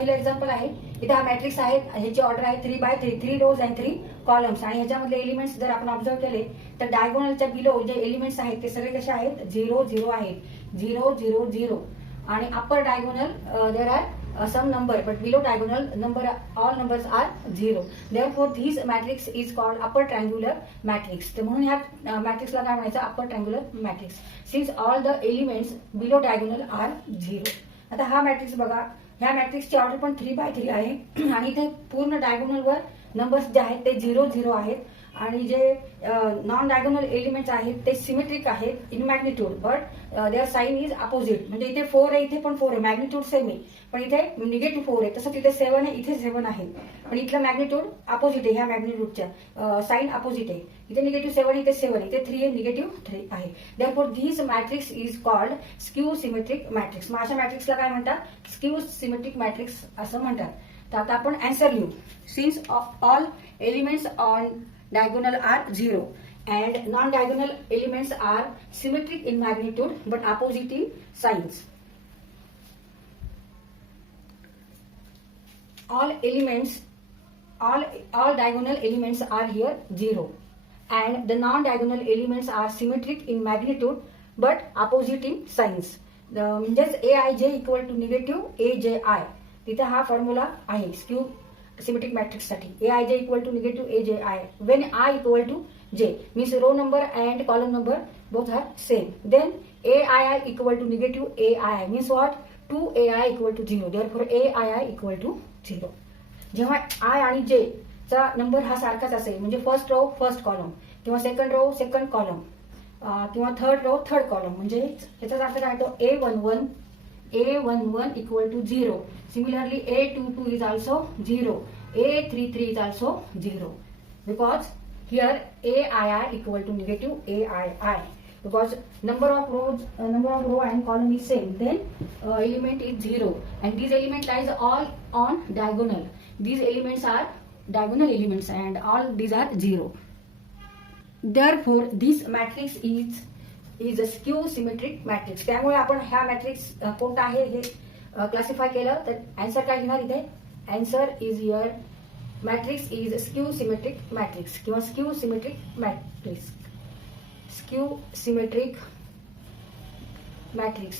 पहिलं एक्झाम्पल आहे. इथे हा मॅट्रिक्स आहे, ह्याची ऑर्डर आहे 3x3, 3 रोज अँड 3 कॉलम्स. आणि ह्याच्यामधले एलिमेंट्स जर आपण ऑब्झर्व केले तर डायगोनलच्या बिलो जे एलिमेंट्स आहेत ते सगळे कसे आहेत, 0 0 आहेत, 0 0 0. आणि upper diagonal there are some number, but below diagonal number all numbers are 0. Therefore this matrix is called upper triangular matrix. तर म्हणून ह्या मॅट्रिक्सला काय म्हणायचं, upper triangular matrix, since all the elements below diagonal are 0. आता हा matrix बघा, ह्या मॅट्रिक्सची ऑर्डर पण 3x3 आहे आणि इथे पूर्ण डायगोनलवर नंबर्स जे आहेत ते 0 0 आहेत. आणि जे नॉन डायगोनल एलिमेंट्स आहेत ते सिमेट्रिक आहेत in magnitude, but their sign is opposite. म्हणजे इथे 4 आहे, इथे पण 4 आहे, मॅग्निट्यूड सेम आहे, पण इथे निगेटिव्ह 4 आहे. तसंच इथे 7 आहे, इथे 7 आहे, पण इथलं मॅग्निट्यूड अपोजिट आहे. ह्या मॅग्निट्यूडच्या साइन अपोजिट आहे. इथे निगेटिव्ह 7, इथे 7, इथे 3 आहे, निगेटिव्ह 3 आहे. Therefore this matrix is called skew symmetric matrix. मग अशा मॅट्रिक्सला काय म्हणतात, स्क्यू सिमेट्रिक मॅट्रिक्स असं म्हणतात. तर आता आपण आन्सर लिहू. Since all elements on diagonal are 0 and non-diagonal elements are symmetric in magnitude but opposite in signs. All diagonal elements are here 0 and the non-diagonal elements are symmetric in magnitude but opposite in signs. म्हणजेच aij equal to negative aj. तिथे हा formula आहे skew symmetric matrix साठी. aij equal to negative aj when I equal to j means row number and column number both are same. Then aii equal to negative aii means what, 2ai equal to 0. Therefore aii equal to 0. जेव्हा i आणि j चा number हा सारखाच असेल, म्हणजे first row first column किंवा second row second column किंवा third row third column, म्हणजे याचाच अर्थ काय होतो, a11 equal to 0. Similarly, a22 is also 0. a33 is also 0. Because here aii equal to negative aii. Because number of row and column is same, then element is 0. And these element lies all on diagonal. These elements are diagonal elements and all these are 0. Therefore, this matrix is a skew symmetric matrix. त्यामुळे आपण ह्या matrix कोणता आहे हे classify केलं तर answer काय घेणार इथे, answer is your matrix is skew symmetric matrix किंवा skew symmetric matrix, skew symmetric matrix.